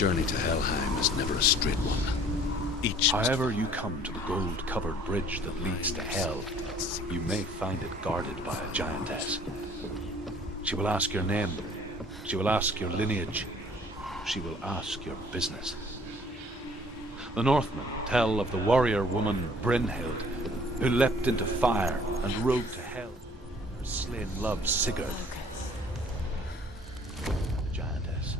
journey to Helheim is never a straight one. Each However you come to the gold-covered bridge that leads to Hell, you may find it guarded by a giantess. She will ask your name. She will ask your lineage. She will ask your business. The Northmen tell of the warrior woman Brynhild, who leapt into fire and rode to Hell, her slain love Sigurd, the giantess.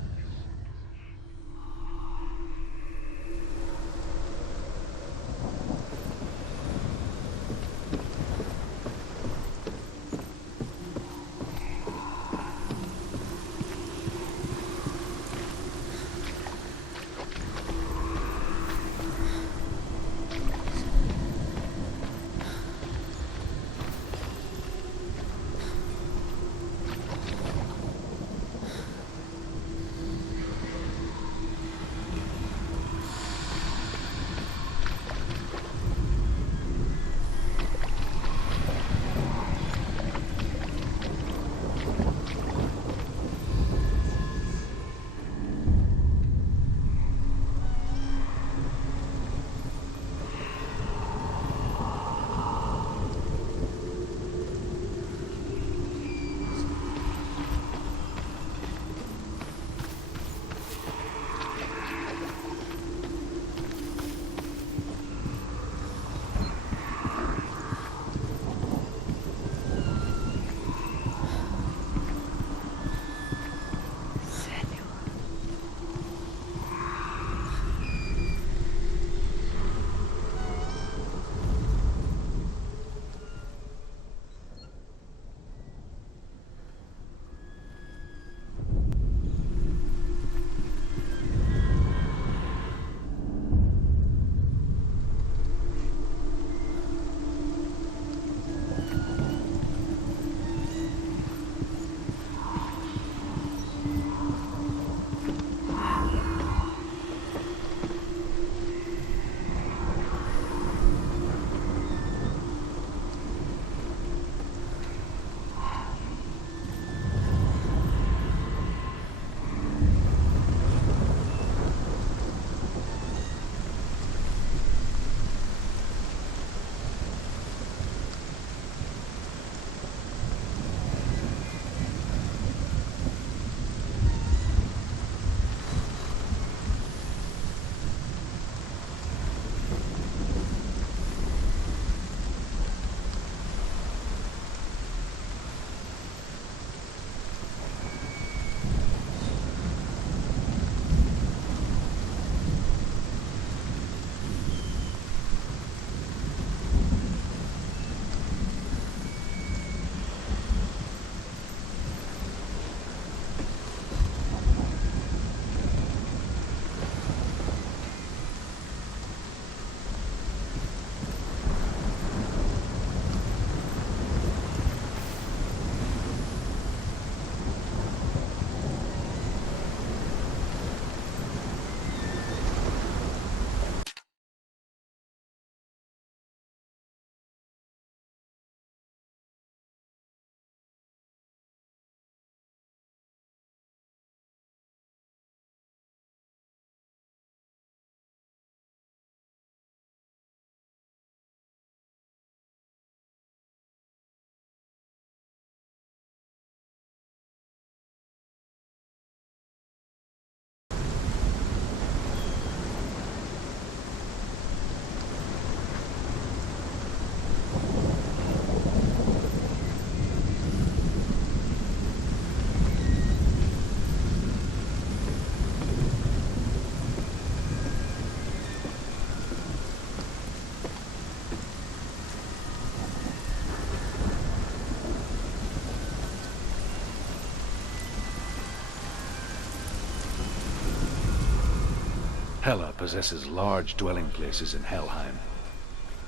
Hela possesses large dwelling places in Helheim.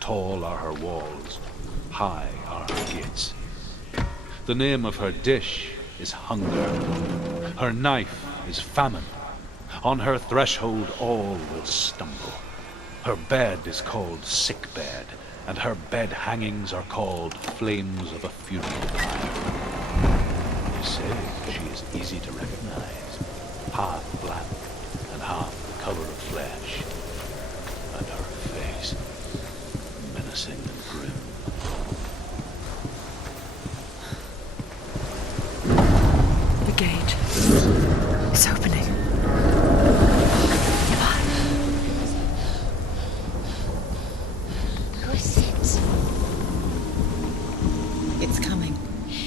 Tall are her walls, high are her gates. The name of her dish is hunger. Her knife is famine. On her threshold all will stumble. Her bed is called sick bed, and her bed hangings are called flames of a funeral fire. They say she is easy to recognize, half black and half the color of flesh, and her face menacing and grim. The gate is opening. Who is it? It's coming.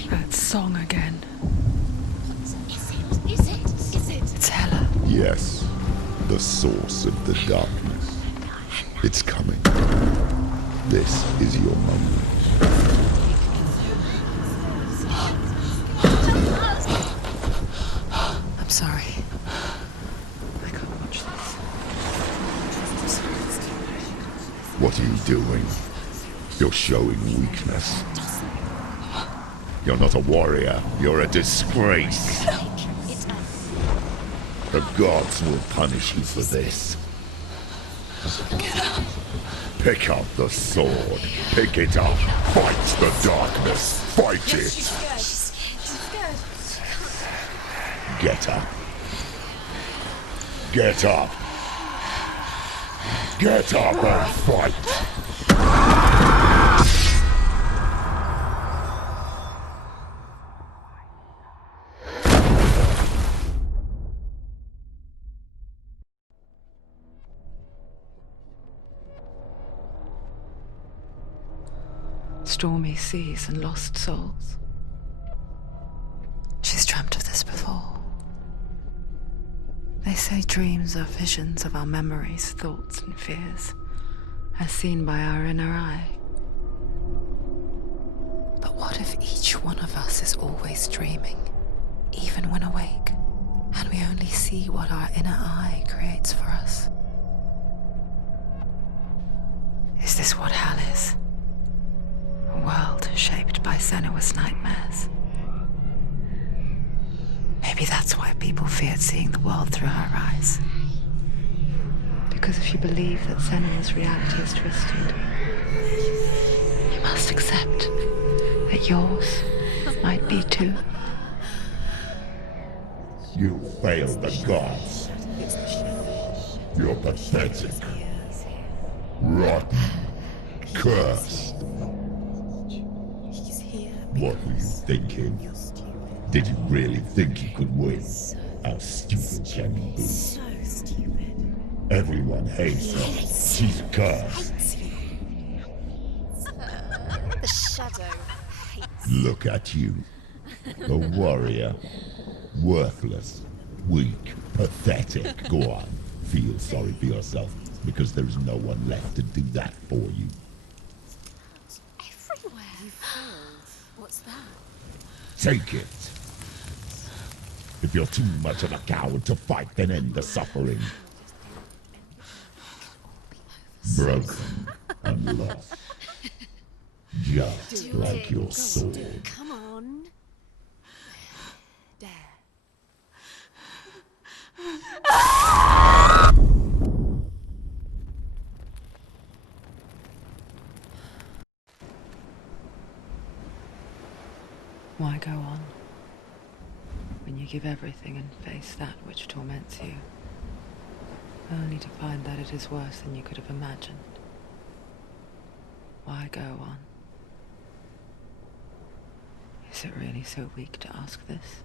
That song again. Is it? It's Hella. Yes, the source of the darkness. It's coming. This is your moment. I'm sorry. I can't watch this. What are you doing? You're showing weakness. You're not a warrior. You're a disgrace. The gods will punish you for this. Pick up the sword. Pick it up. Fight the darkness. Fight it. She's scared. Get up. Get up. Get up and fight. Stormy seas and lost souls. She's dreamt of this before. They say dreams are visions of our memories, thoughts and fears, as seen by our inner eye. But what if each one of us is always dreaming, even when awake, and we only see what our inner eye creates for us? Is this what hell is? A world shaped by Senua's nightmares. Maybe that's why people feared seeing the world through her eyes. Because if you believe that Senua's reality is twisted, you must accept that yours might be too. You failed the gods. You're pathetic. Rotten. Cursed. What were you thinking? Did you really think you could win? How stupid can you be? So stupid. Everyone hates her. She's cursed. The shadow hates. Look at you. A warrior. Worthless. Weak. Pathetic. Go on. Feel sorry for yourself, because there's no one left to do that for you. Everywhere. You failed. What's that? Take it. If you're too much of a coward to fight, then end the suffering. Broken and lost. Just like your sword. Come on. Dare. Why go on when you give everything and face that which torments you, only to find that it is worse than you could have imagined? Why go on? Is it really so weak to ask this?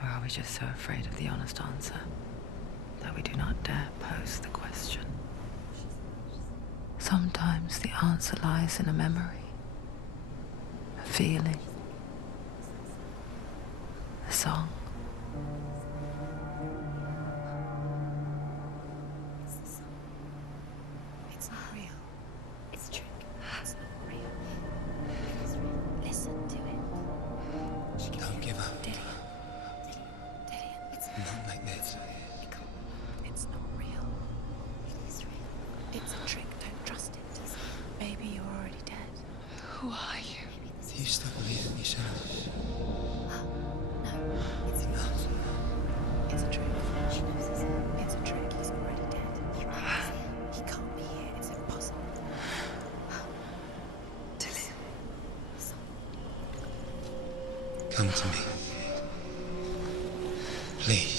Or are we just so afraid of the honest answer that we do not dare pose the question? Sometimes the answer lies in a memory, a feeling, a song. It's not real. It's a trick. It's not real. It's real. Listen to it. Don't give up. Dillian. It's Not like this. It's not real. It is real. It's a trick. Don't trust it. Maybe you're already dead. Who are you? Do you still believe in yourself? No, it's not. It's a trick. She knows it's him. It's a trick. He's already dead. He can't be here. It's impossible. Dillian. Come to me. Please.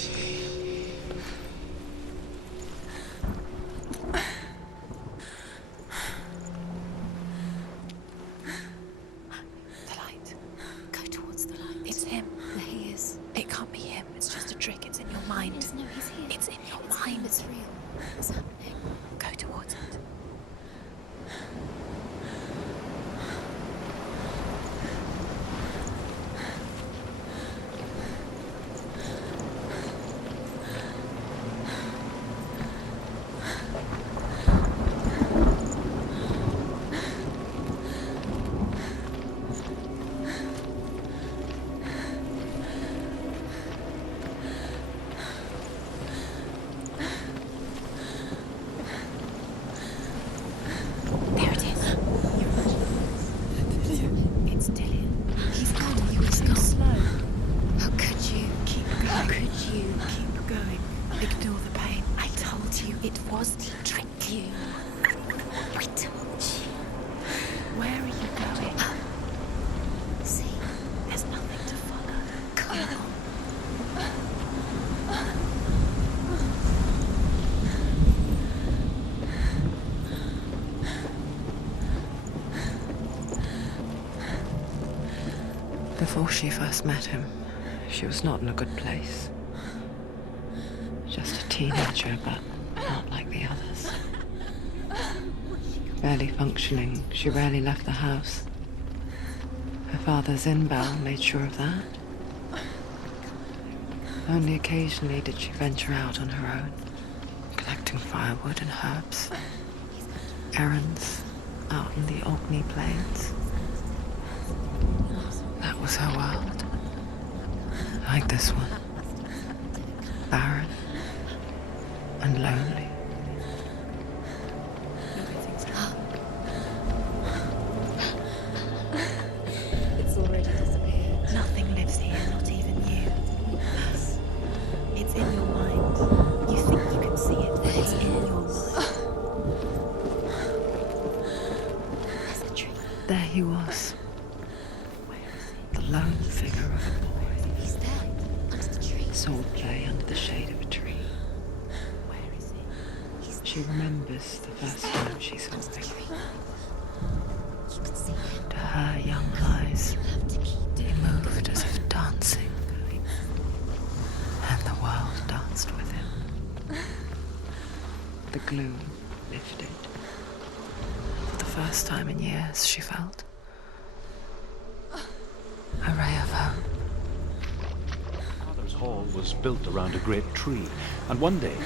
was to trick you. I told you. Where are you going? See, there's nothing to follow. Come on. Before she first met him, she was not in a good place. Just a teenager, but not like the others. Barely functioning, she rarely left the house. Her father's in-bell made sure of that. Only occasionally did she venture out on her own, collecting firewood and herbs. Errands out in the Orkney Plains. That was her world. Like this one. Barren and lonely. It's already disappeared. Nothing lives here, not even you. It's in your mind. You think you can see it, but it's in your mind. There's a tree. There he was. The lone figure of a boy. He's there, under the tree. Sword play under the shade of a tree. Where is he? He's She remembers the first time she saw him. You can see him. To her young eyes, You have to keep he doing moved as if dancing. And the world danced with him. The gloom lifted. For the first time in years, she felt a ray of hope. Father's hall was built around a great tree, and one day,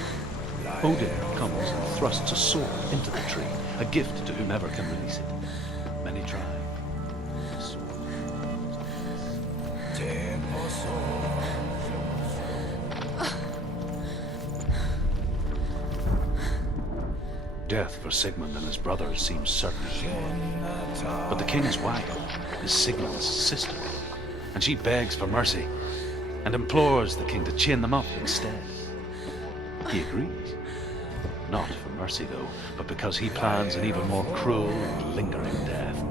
Odin comes and thrusts a sword into the tree, a gift to whomever can release it. Many try. The sword. Death for Sigmund and his brothers seems certain. But the king's wife is Sigmund's sister, and she begs for mercy and implores the king to chain them up instead. He agrees. Not for mercy, though, but because he plans an even more cruel and lingering death.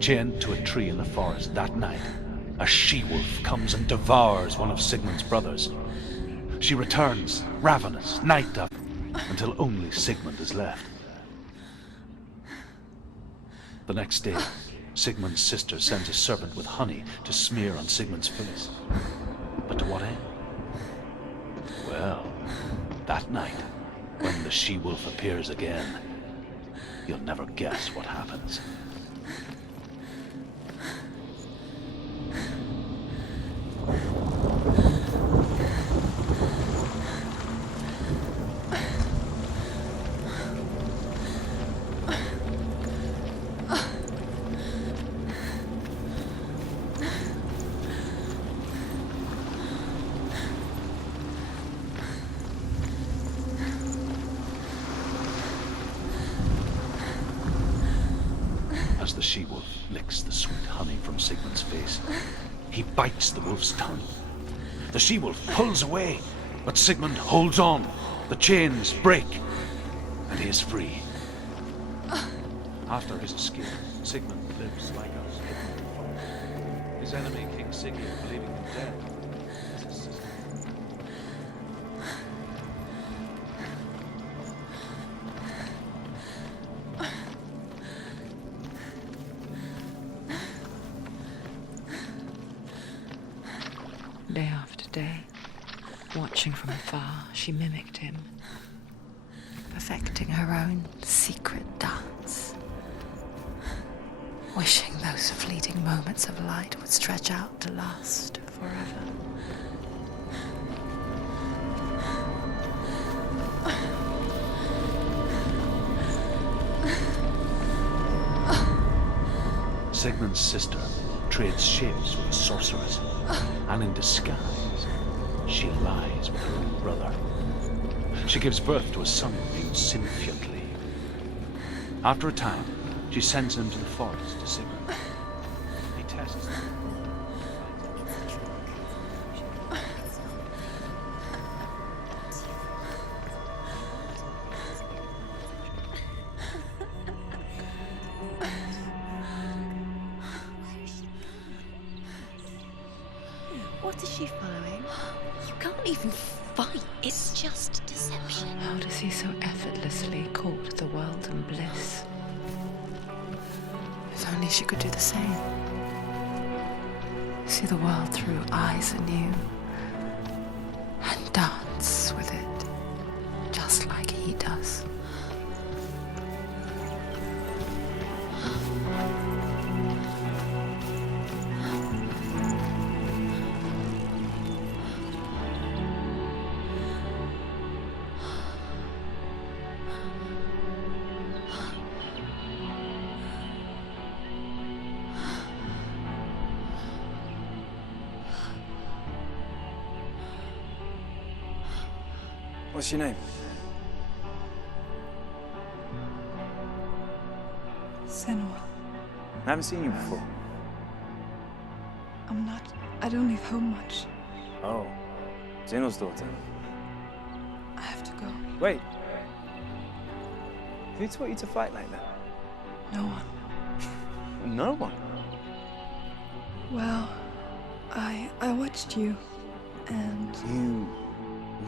Chained to a tree in the forest that night, a she-wolf comes and devours one of Sigmund's brothers. She returns, ravenous, night after, until only Sigmund is left. The next day, Sigmund's sister sends a serpent with honey to smear on Sigmund's face. But to what end? Well, that night, when the she-wolf appears again, you'll never guess what happens. As the she-wolf licks the sweet honey from Sigmund's face, he bites the wolf's tongue. The she-wolf pulls away, but Sigmund holds on. The chains break, and he is free. After his escape, Sigmund lives like us, hidden in the forest. His enemy, King Sigurd, believing him dead, is his sister. Day after day, watching from afar, she mimicked him, perfecting her own secret dance, wishing those fleeting moments of light would stretch out to last forever. Sigmund's sister trades shapes with a sorceress, and in disguise, she lies with her own brother. She gives birth to a son named Sinfiotli. After a time, she sends him to the forest to Sigmund. He tests them. What is she following? You can't even fight. It's just deception. How does he so effortlessly court the world and bliss? If only she could do the same. See the world through eyes anew and dance with it, just like he does. What's your name? Senua. I haven't seen you before. I don't leave home much. Oh, Zeno's daughter. I have to go. Wait. Who taught you to fight like that? No one. No one. Well, I watched you, and You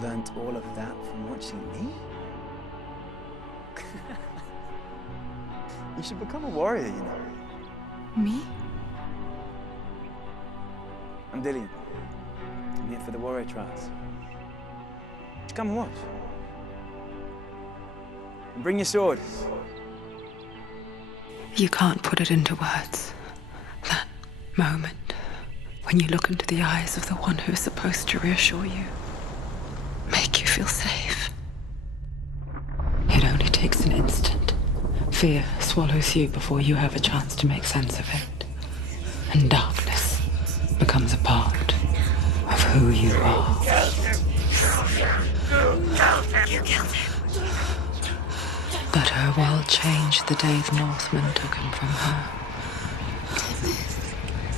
learnt all of that from watching me? You should become a warrior, you know. me? I'm Dillian. I'm here for the warrior trials. Come and watch. And bring your sword. You can't put it into words. That moment when you look into the eyes of the one who is supposed to reassure you, make you feel safe. It only takes an instant. Fear swallows you before you have a chance to make sense of it. And darkness becomes a part of who you are. You killed him. But her world changed the day the Northmen took him from her.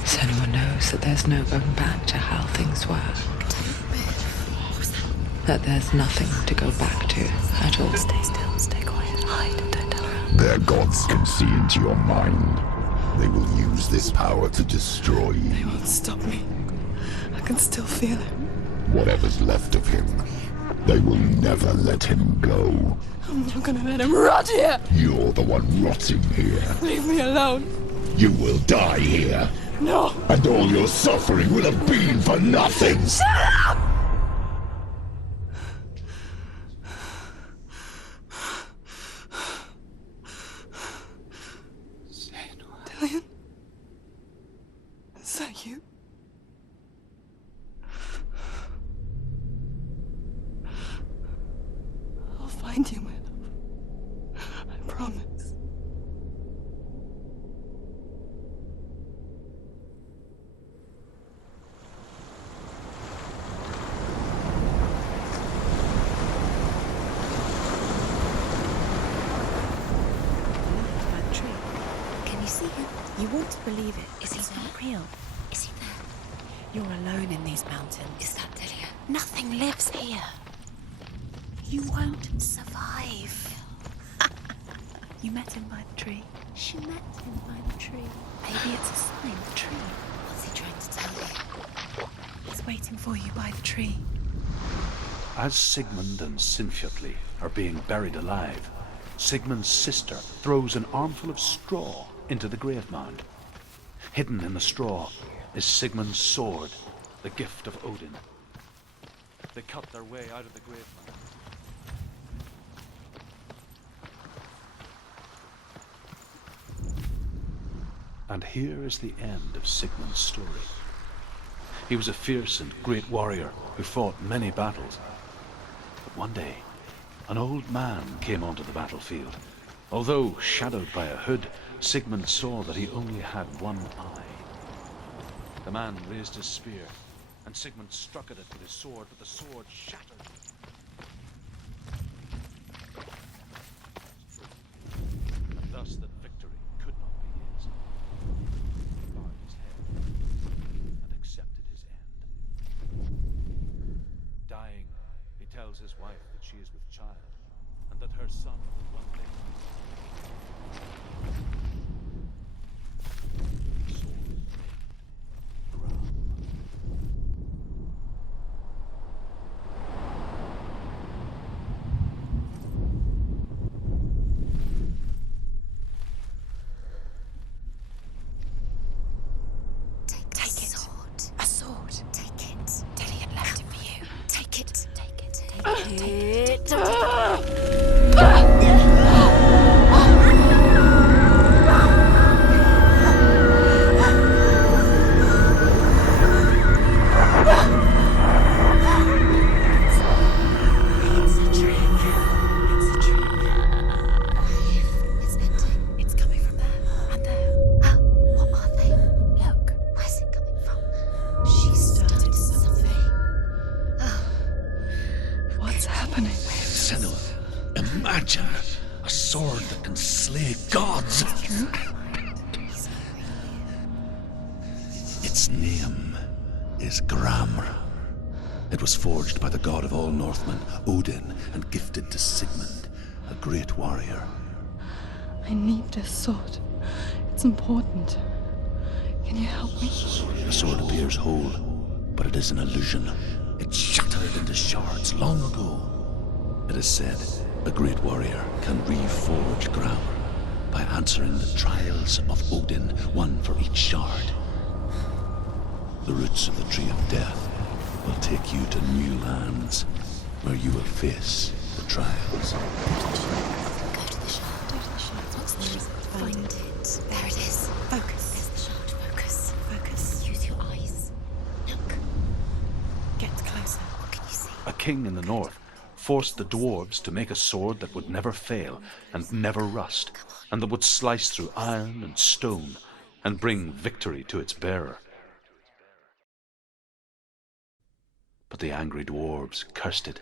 Senua knows that there's no going back to how things were. That there's nothing to go back to at all. Stay still, stay quiet, hide, don't tell her. Their gods can see into your mind. They will use this power to destroy They you. won't stop me. I can still feel it. Whatever's left of him, they will never let him go. I'm not gonna let him rot here. You're the one rotting here. Leave me alone. You will die here. No. And all your suffering will have been for nothing. Dillian? Is that you? I'll find you, my love. I promise. That tree. Can you see him? You want to believe it. Is he not real? Is he there? You're alone in these mountains. Is that Dillian? Nothing lives here. You won't survive. You met him by the tree. She met him by the tree. Maybe it's a sign. The tree. What's he trying to tell you? He's waiting for you by the tree. As Sigmund and Sinfjotli are being buried alive, Sigmund's sister throws an armful of straw into the grave mound. Hidden in the straw is Sigmund's sword, the gift of Odin. They cut their way out of the grave mound. And here is the end of Sigmund's story. He was a fierce and great warrior who fought many battles. But one day, an old man came onto the battlefield. Although shadowed by a hood, Sigmund saw that he only had one eye. The man raised his spear, and Sigmund struck at it with his sword, but the sword shattered. And thus that victory could not be his. He bowed his head and accepted his end. Dying, he tells his wife that she is with child, and that her son will one day. The sword, ground. imagine a sword that can slay gods. Its name is Gramr. It was forged by the god of all Northmen, Odin, and gifted to Sigmund, a great warrior. I need this sword. It's important. Can you help me? The sword appears whole, but it is an illusion. It shattered into shards long ago. It is said a great warrior can reforge Gramr by answering the trials of Odin, one for each shard. The roots of the Tree of Death will take you to new lands where you will face the trials. Go to the shard. What's the shard? Find it. There it is. Focus. There's the shard. Focus. Focus. Use your eyes. Look. Get closer. What can you see? A king in the north forced the dwarves to make a sword that would never fail and never rust, and that would slice through iron and stone and bring victory to its bearer. But the angry dwarves cursed it.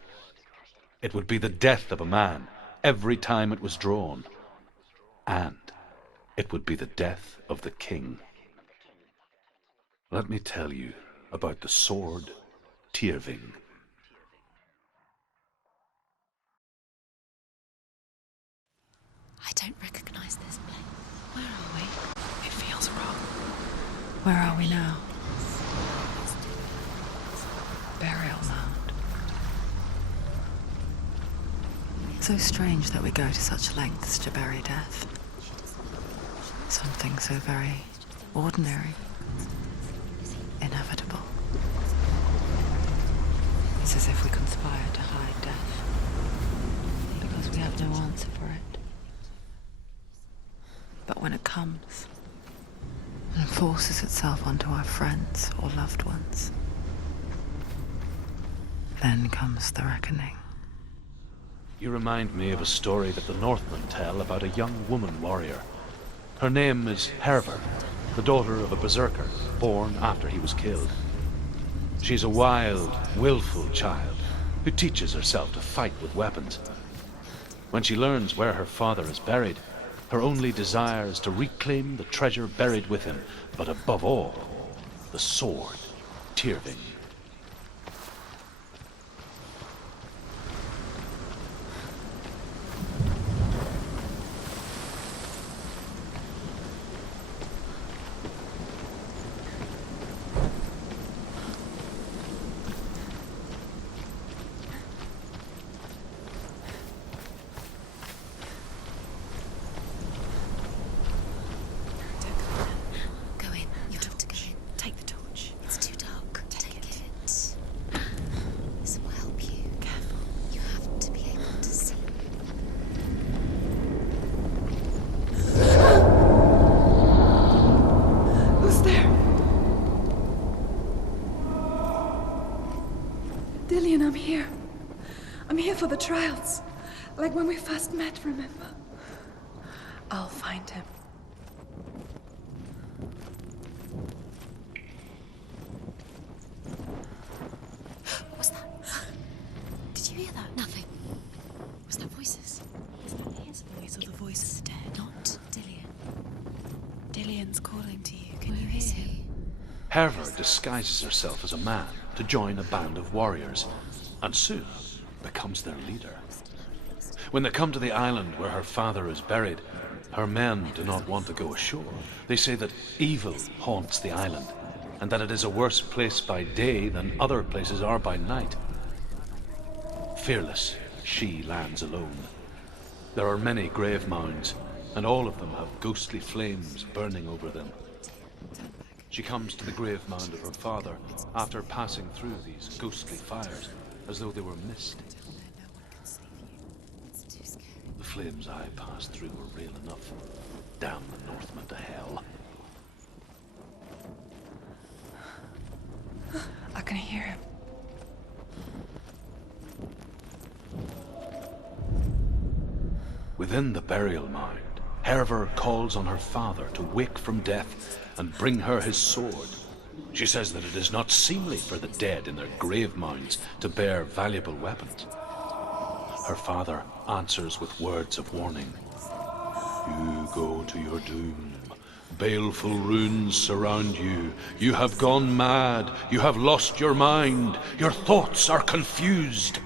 It would be the death of a man every time it was drawn, and it would be the death of the king. Let me tell you about the sword Tyrving. I don't recognize this place. Where are we? It feels wrong. Where are we now? Burial mound. So strange that we go to such lengths to bury death. Something so very ordinary, inevitable. It's as if we conspire to hide death, because we have no answer for it. But when it comes and forces itself onto our friends or loved ones, then comes the reckoning. You remind me of a story that the Northmen tell about a young woman warrior. Her name is Hervor, the daughter of a berserker, born after he was killed. She's a wild, willful child who teaches herself to fight with weapons. When she learns where her father is buried, her only desire is to reclaim the treasure buried with him, but above all, the sword Tyrving. Go in. You're told to go in. Take the torch. It's too dark. Take it. This will help you. Careful. You have to be able to see. Who's there? Dillian, I'm here. I'm here for the trials. Like when we first met, remember? I'll find him. What was that? Did you hear that? Nothing. Was that voices? Is that his voice or the voice of the dead? Not Dillian. Dillian's calling to you. Can you hear him? Hervor disguises herself as a man to join a band of warriors, and soon becomes their leader. When they come to the island where her father is buried, her men do not want to go ashore. They say that evil haunts the island, and that it is a worse place by day than other places are by night. Fearless, she lands alone. There are many grave mounds, and all of them have ghostly flames burning over them. She comes to the grave mound of her father after passing through these ghostly fires, as though they were mist. The flames I passed through were real enough. Damn the Northmen to hell. I can hear him. Within the burial mound, Hervor calls on her father to wake from death and bring her his sword. She says that it is not seemly for the dead in their grave mounds to bear valuable weapons. Her father answers with words of warning. You go to your doom. Baleful runes surround you. You have gone mad. You have lost your mind. Your thoughts are confused.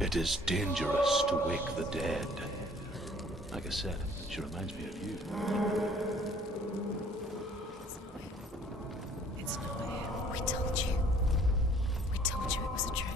It is dangerous to wake the dead. Like I said, she reminds me of you. It's not him. We told you. We told you it was a trick.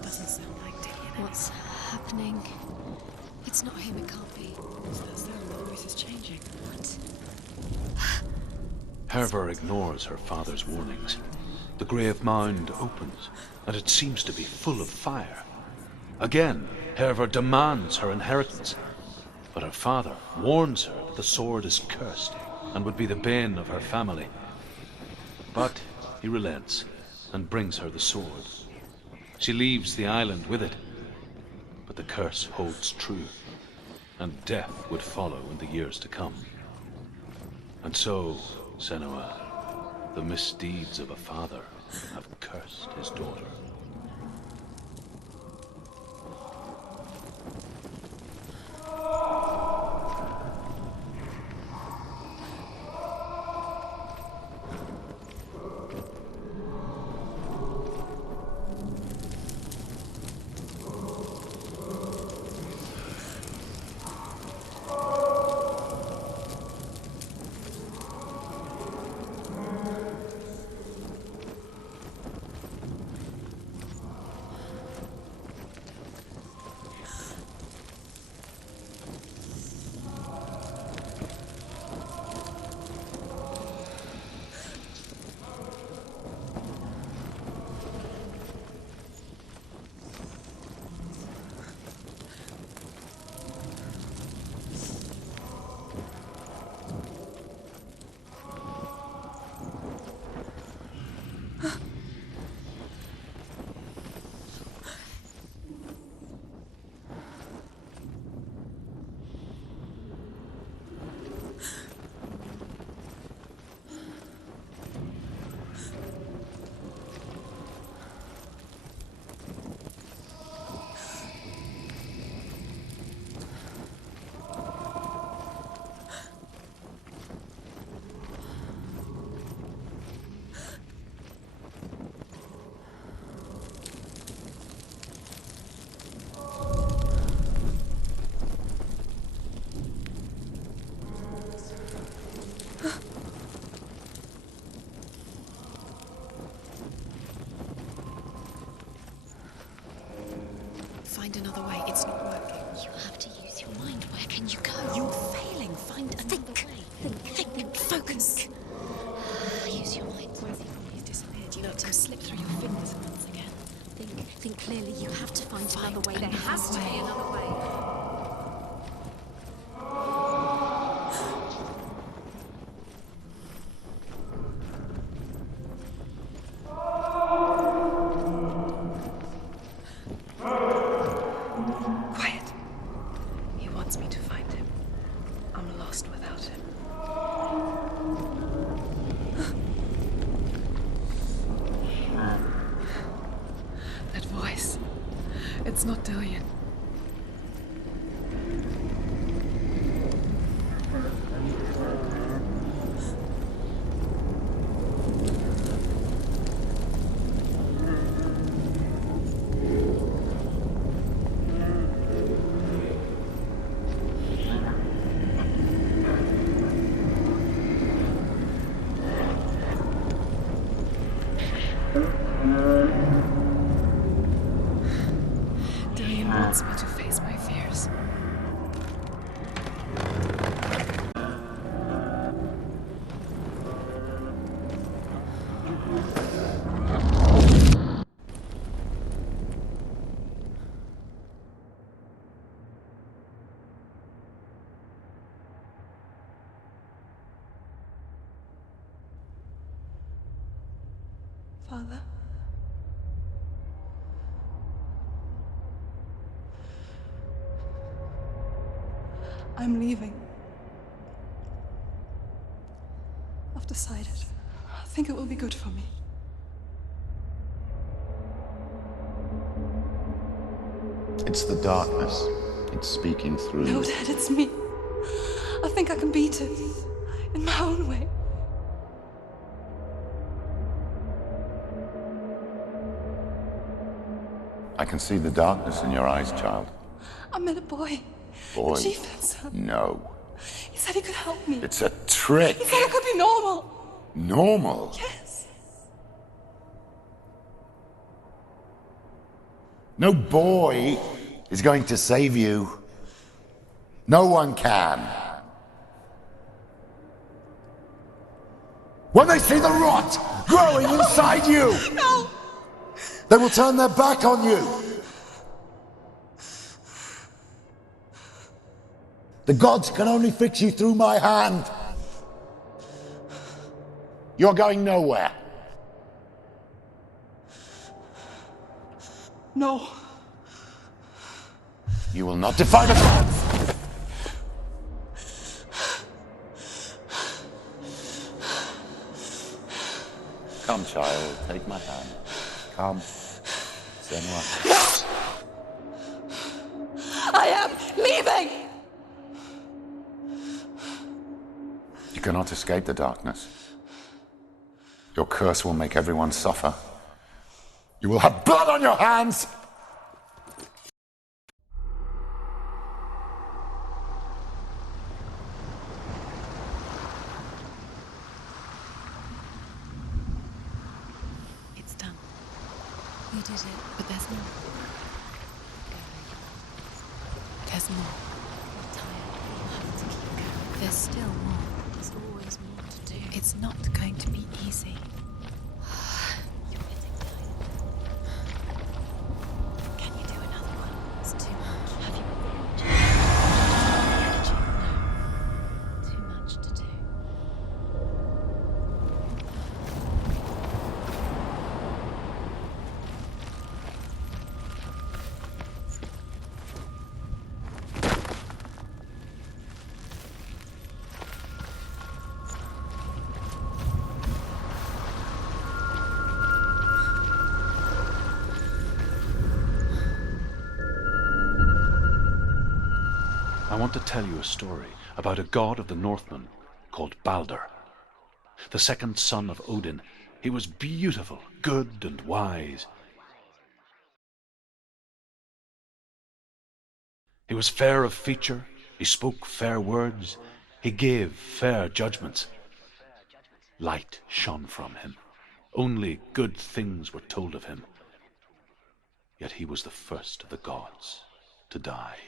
Doesn't sound like Dillian. What's happening? It's not him, it can't be. It's that sound, the voice is changing. What? Herver ignores her father's warnings. The grave mound opens, and it seems to be full of fire. Again, Herver demands her inheritance, but her father warns her that the sword is cursed and would be the bane of her family. But he relents and brings her the sword. She leaves the island with it, but the curse holds true, and death would follow in the years to come. And so, Senua, the misdeeds of a father have cursed his daughter. Find another way. It's not working. You have to use your mind. Where can you go? You're failing. Find another way. Think. Focus. Use your mind. Where's he gone? He's disappeared. You let him slip through your fingers once again. Think clearly. You have to find another way. There has to be another way. It's not Dillian. Father. I'm leaving. I've decided. I think it will be good for me. It's the darkness. It's speaking through No, you. Dad, it's me. I think I can beat it. In my own way. I can see the darkness in your eyes, child. I met a boy. Boy. The chief son. No. He said he could help me. It's a trick. He said I could be normal. Normal. Yes. No boy is going to save you. No one can. When they see the rot growing inside you, No! they will turn their back on you. The gods can only fix you through my hand. You're going nowhere. No. You will not defy the gods. Come, child, take my hand. Come. Senua. I am leaving! You cannot escape the darkness. Your curse will make everyone suffer. You will have blood on your hands! It's done. You did it, but there's more. There's more. You're tired. You'll have to keep going. There's still more. There's always more to do. It's not going to be easy. You're getting tired. Can you do another one? It's too much. Have you got the energy? No. Too much to do. I want to tell you a story about a god of the Northmen called Balder. The second son of Odin. He was beautiful, good, and wise. He was fair of feature, he spoke fair words, he gave fair judgments. Light shone from him. Only good things were told of him. Yet he was the first of the gods to die.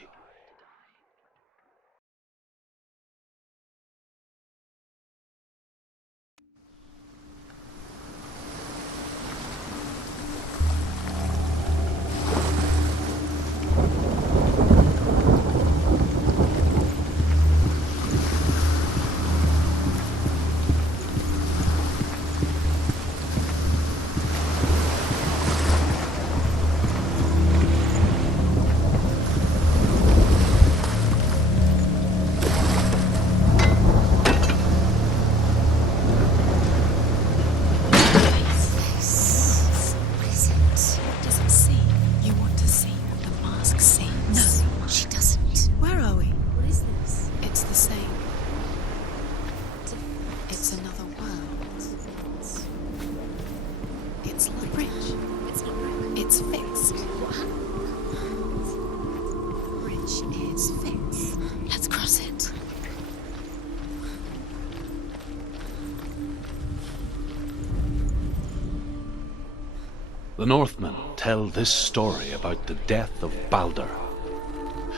The Northmen tell this story about the death of Balder.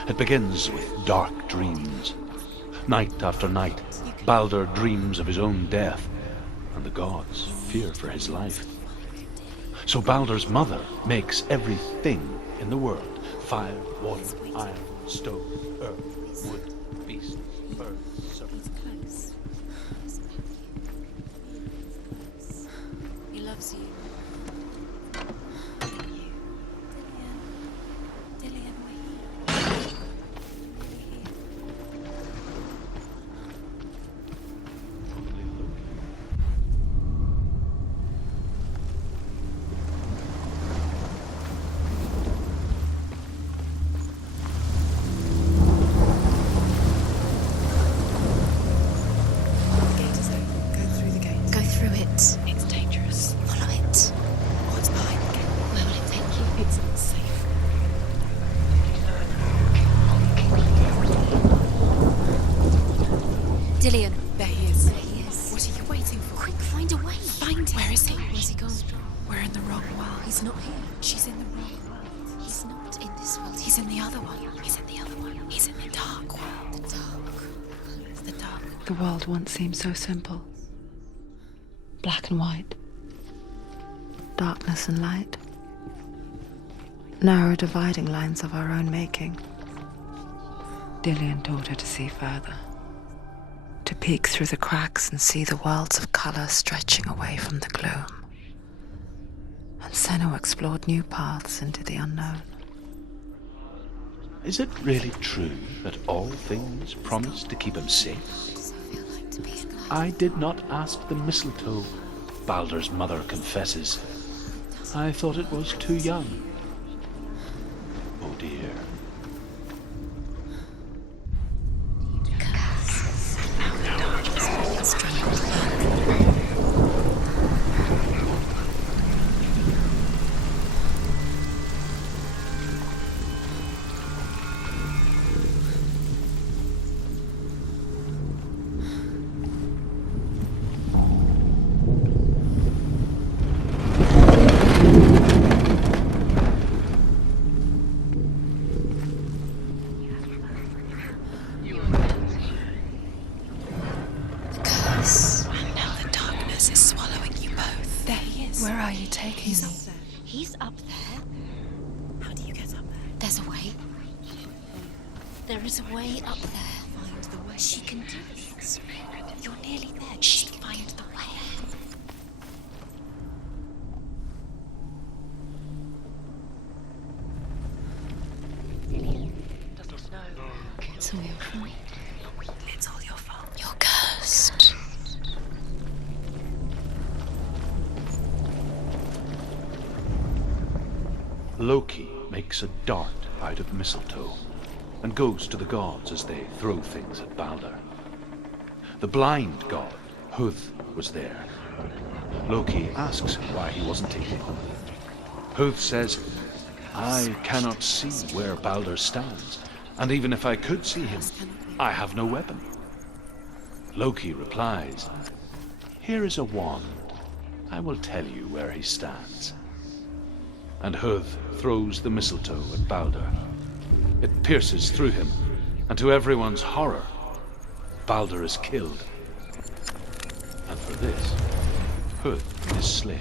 It begins with dark dreams. Night after night, Balder dreams of his own death, and the gods fear for his life. So Balder's mother makes everything in the world: fire, water, iron, stone, earth, wood, beast, bird, serpent. He loves you. Dillion. There he is. There he is. What are you waiting for? Quick, find a way. Find him. Where is he? Where's he gone? We're in the wrong world. He's not here. She's in the wrong world. He's not in this world. He's in the other one. He's in the other one. He's in the dark world. The dark. It's the dark. The world once seemed so simple. Black and white. Darkness and light. Narrow dividing lines of our own making. Dillion taught her to see further. To peek through the cracks and see the worlds of colour stretching away from the gloom. And Senua explored new paths into the unknown. Is it really true that all things promise to keep him safe? I did not ask the mistletoe, Baldur's mother confesses. I thought it was too young. Oh dear. Where are you taking me? He's up there. How do you get up there? There's a way. There is a way up there. Find the way. She can do it. You're nearly there. She can find the way. It's all your fault. It's all your fault. You're cursed. Loki makes a dart out of mistletoe and goes to the gods as they throw things at Baldur. The blind god, Huth, was there. Loki asks him why he wasn't taken. Huth says, I cannot see where Baldur stands, and even if I could see him, I have no weapon. Loki replies, here is a wand. I will tell you where he stands. And Huth throws the mistletoe at Baldur. It pierces through him, and to everyone's horror, Baldur is killed. And for this, Huth is slain.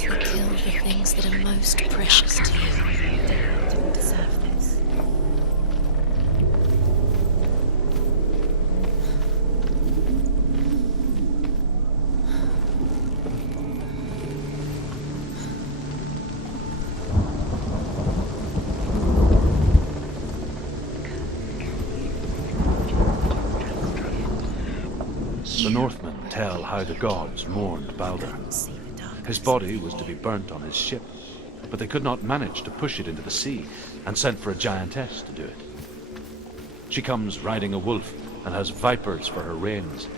You kill the things that are most precious to you. You didn't deserve this. The Northmen tell how the gods mourned Baldur. His body was to be burnt on his ship, but they could not manage to push it into the sea and sent for a giantess to do it. She comes riding a wolf and has vipers for her reins.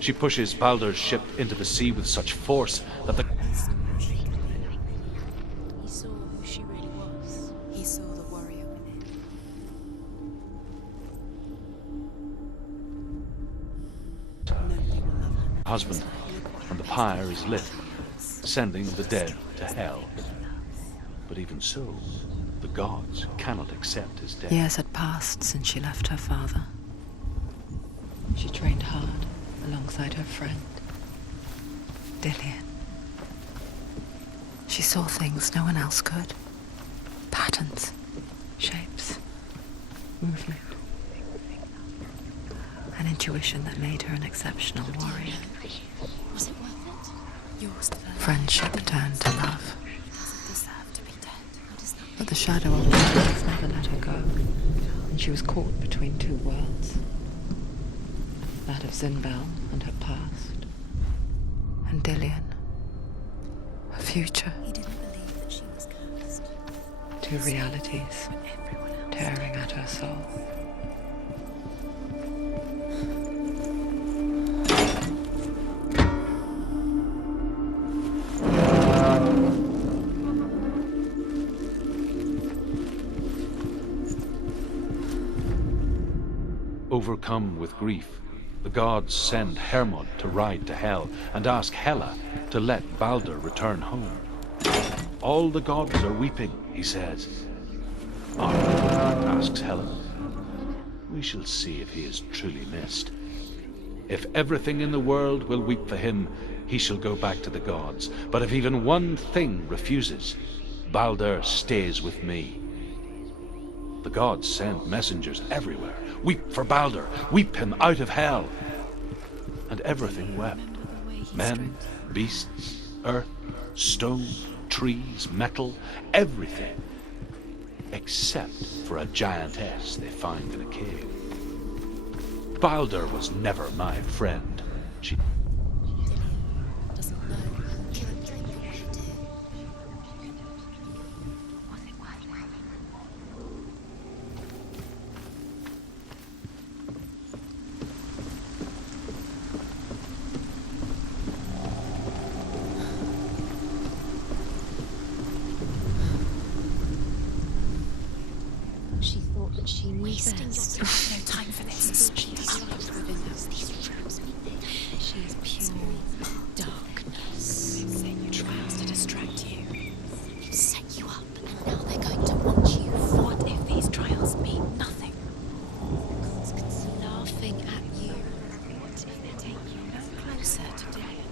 She pushes Baldur's ship into the sea with such force that the... He saw who she really was. He saw the warrior within. husband, and the pyre is lit, sending the dead to hell. But even so, the gods cannot accept his death. Years had passed since she left her father. She trained hard alongside her friend, Dillion. She saw things no one else could. Patterns, shapes, movement. An intuition that made her an exceptional warrior. Was it worth it? Yours to Friendship turned to love. doesn't deserve to be dead. But the shadow of memories never let her go, and she was caught between two worlds. That of Zinbel and her past, and Dillion, her future. He didn't believe that she was cursed. Two realities Everyone else. tearing at her soul. Overcome with grief, the gods send Hermod to ride to Hell and ask Hela to let Balder return home. All the gods are weeping, he says. Asks Hela. We shall see if he is truly missed. If everything in the world will weep for him, he shall go back to the gods. But if even one thing refuses, Balder stays with me. The gods send messengers everywhere. Weep for Balder, weep him out of Hell. And everything wept. Men, beasts, earth, stone, trees, metal, everything. Except for a giantess they find in a cave. Balder was never my friend. She doesn't know. She thought that she knew wasting your time. No time for this. She is locked within us. These rooms. She is pure darkness. They've set you trials to distract you. They've set you up, and now they're going to want you. What if these trials mean nothing? It's laughing at you. What if they take you no closer to Dillian?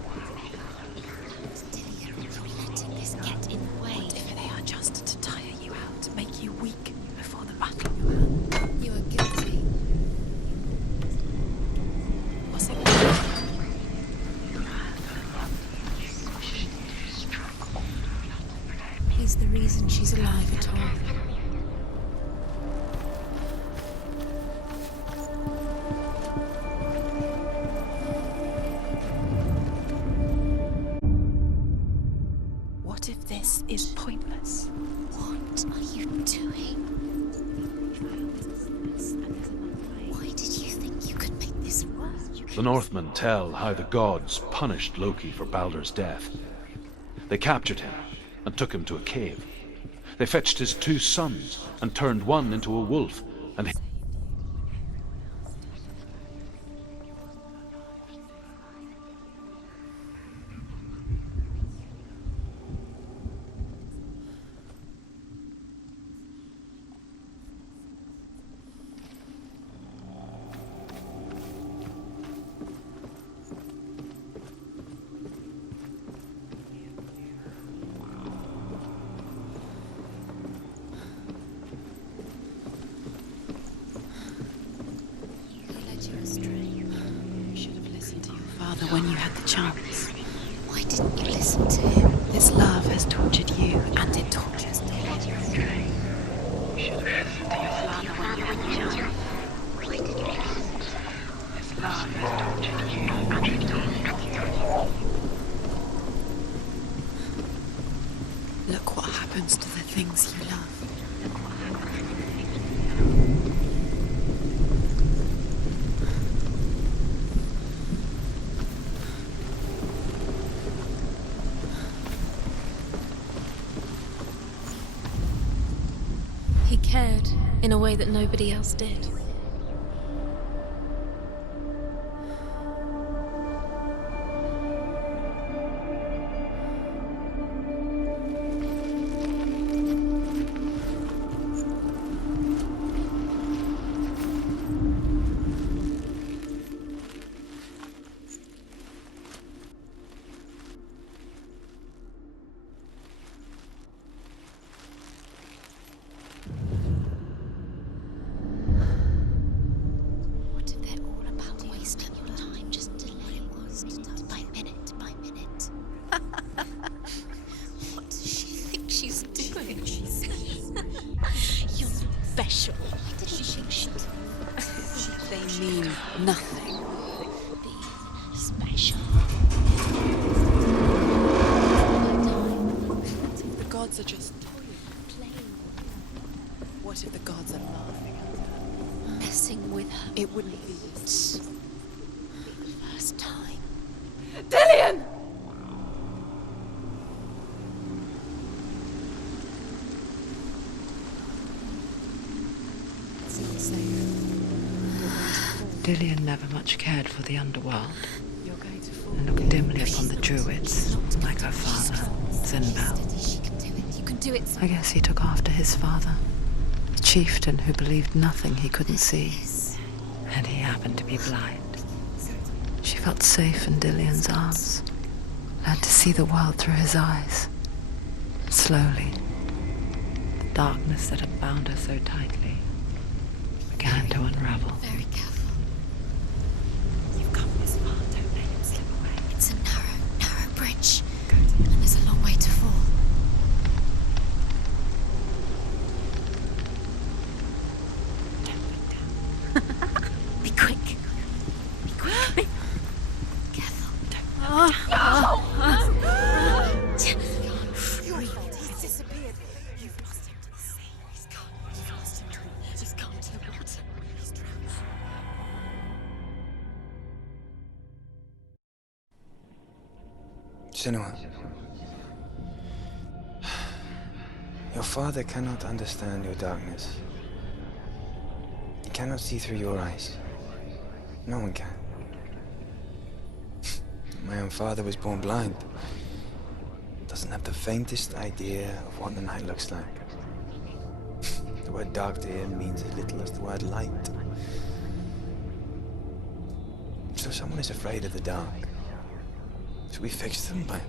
Dillian, you're letting this get in the way. What if they are just to tire you out, to make you weak before the battle? You are guilty. Was it? He's the reason she's alive at all. What if this is pointless? What are you doing? Why did you think you could make this work? The Northmen tell how the gods punished Loki for Balder's death. They captured him and took him to a cave. They fetched his 2 sons and turned one into a wolf, and Father, when you had the chance. Why didn't you listen to him? This love has tortured you, and it tortures me. You should have listened to your father when you had the chance. Why didn't you listen? This love has tortured you, and it tortures you. Look what happens to the things you love. Look what happens to the things you love. He cared in a way that nobody else did. They mean nothing. Be special. What if the gods are just playing? What if the gods are laughing at her? Messing with her. It wouldn't be this. First time. Dillian! It's not safe. You're going to Dillian never much cared for the underworld, and looked dimly upon the druids, like her father, Zinbel. You can do it. I guess he took after his father, a chieftain who believed nothing he couldn't see, and he happened to be blind. She felt safe in Dillian's arms, learned to see the world through his eyes. Slowly, the darkness that had bound her so tightly began to unravel. Very careful. You've come this far, don't let him slip away. It's a narrow bridge. And there's a long way to fall. Don't look down. Be quick. Be quick. Careful. He's disappeared. You've lost him to the sea. He's gone. You've lost him to the... Just gone to the water. He's drowned. Senua. Your father cannot understand your darkness. He cannot see through your eyes. No one can. My own father was born blind. Doesn't have the faintest idea of what the night looks like. The word dark to him means as little as the word light. So someone is afraid of the dark. Should we fix them by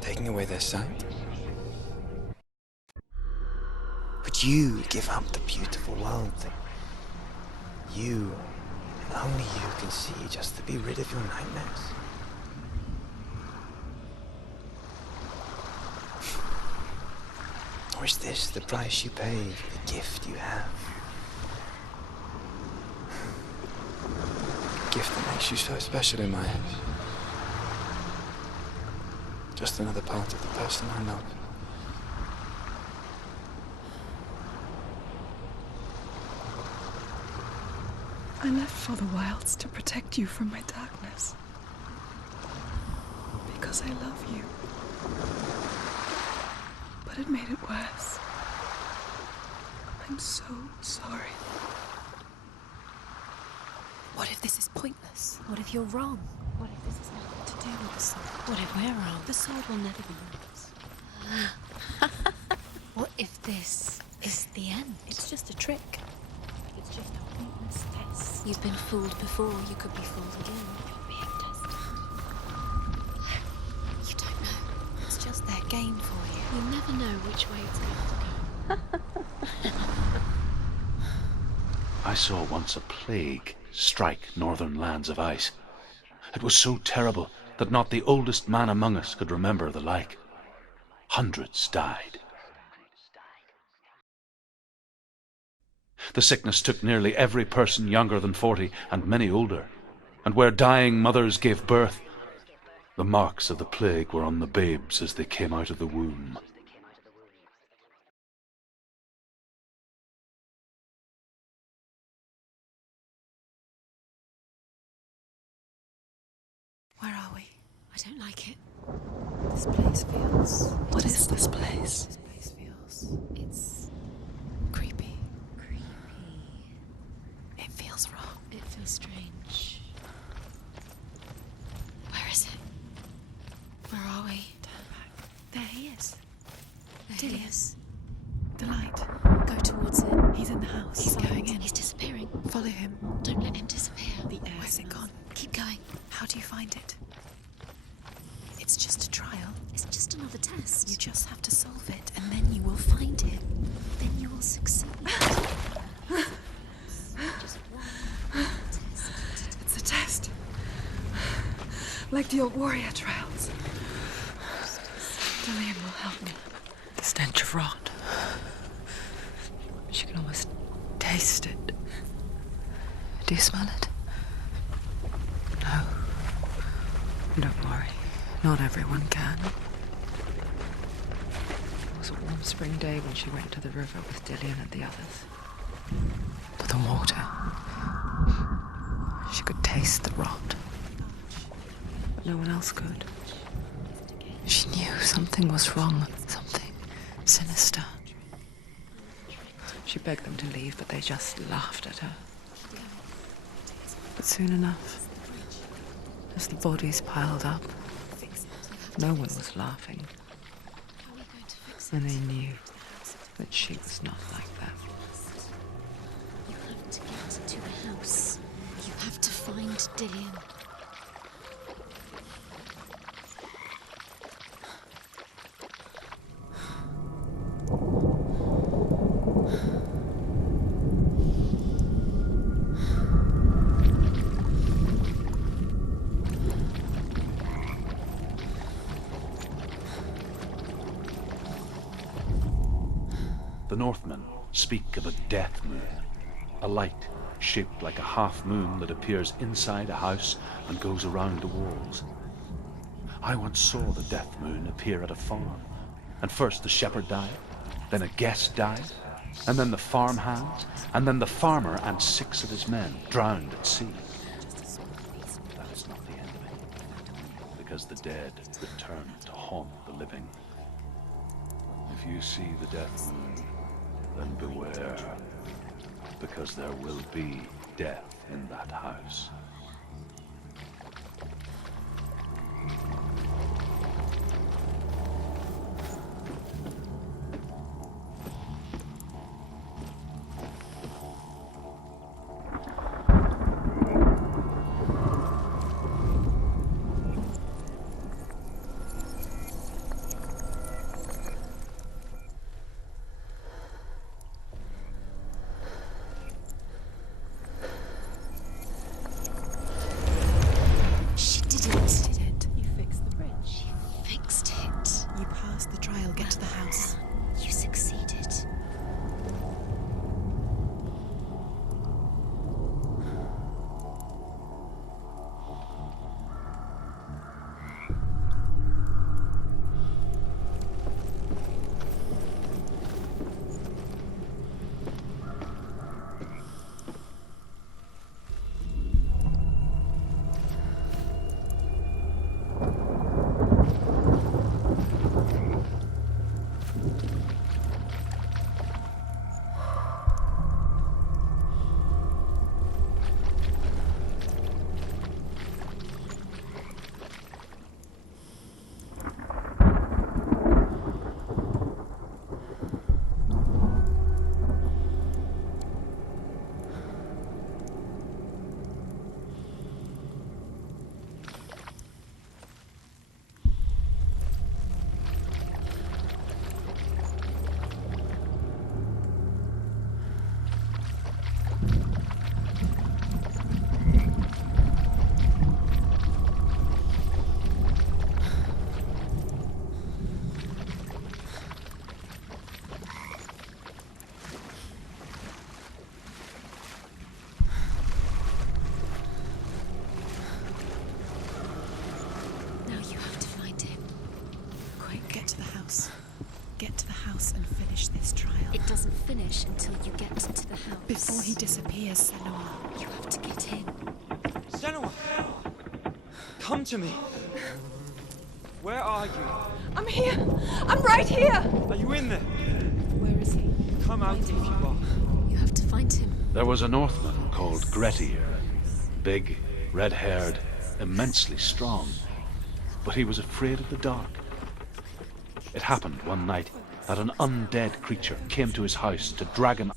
taking away their sight? Would you give up the beautiful world that you, and only you, can see just to be rid of your nightmares? Or is this the price you pay for the gift you have? A gift that makes you so special in my eyes. Just another part of the person I love. I left for the wilds to protect you from my darkness. Because I love you. But it made it worse. I'm so sorry. What if this is pointless? What if you're wrong? What if this has nothing to do with the sword? What if we're wrong? The sword will never be yours. What if this is the end? It's just a trick. It's just a pointless test. You've been fooled before. You could be fooled again. You're being tested. You don't know. It's just their game for you. You never know which way it's going to go. I saw once a plague strike northern lands of ice. It was so terrible that not the oldest man among us could remember the like. Hundreds died. The sickness took nearly every person younger than 40 and many older, and where dying mothers gave birth, the marks of the plague were on the babes as they came out of the womb. Where are we? I don't like it. This place feels... What is this place? This place feels... It's... creepy. Creepy. It feels wrong. It feels strange. Where is it? Where are we? Turn back. There he is. There he is. The light. Go towards it. He's in the house. He's going in. He's disappearing. Follow him. Don't let him disappear. The air. Where's it gone? Keep going. How do you find it? It's just a trial. It's just another test. You just have to solve it, and then you will find him. Then you will succeed. Just one test. It's a test. Like the old warrior trials. Dillian will help me. The stench of rot. She can almost taste it. Do you smell it? No. Don't worry. Not everyone can. It was a warm spring day when she went to the river with Dillian and the others. But the water... She could taste the rot. But no one else could. She knew something was wrong. Something sinister. She begged them to leave, but they just laughed at her. But soon enough, as the bodies piled up, no one was laughing. And they knew that she was not like that. You have to get to the house. You have to find Dillian. The Northmen speak of a death moon, a light shaped like a half moon that appears inside a house and goes around the walls. I once saw the death moon appear at a farm, and first the shepherd died, then a guest died, and then the farmhand, and then the farmer and 6 of his men drowned at sea. That is not the end of it, because the dead return to haunt the living. If you see the death moon, then beware, because there will be death in that house. Until you get to the house. Before he disappears, Senua. You have to get in. Senua! Come to me! Where are you? I'm here! I'm right here! Are you in there? Where is he? Come out if you are. You have to find him. There was a Northman called Grettir, big, red-haired, immensely strong, but he was afraid of the dark. It happened one night that an undead creature came to his house to drag him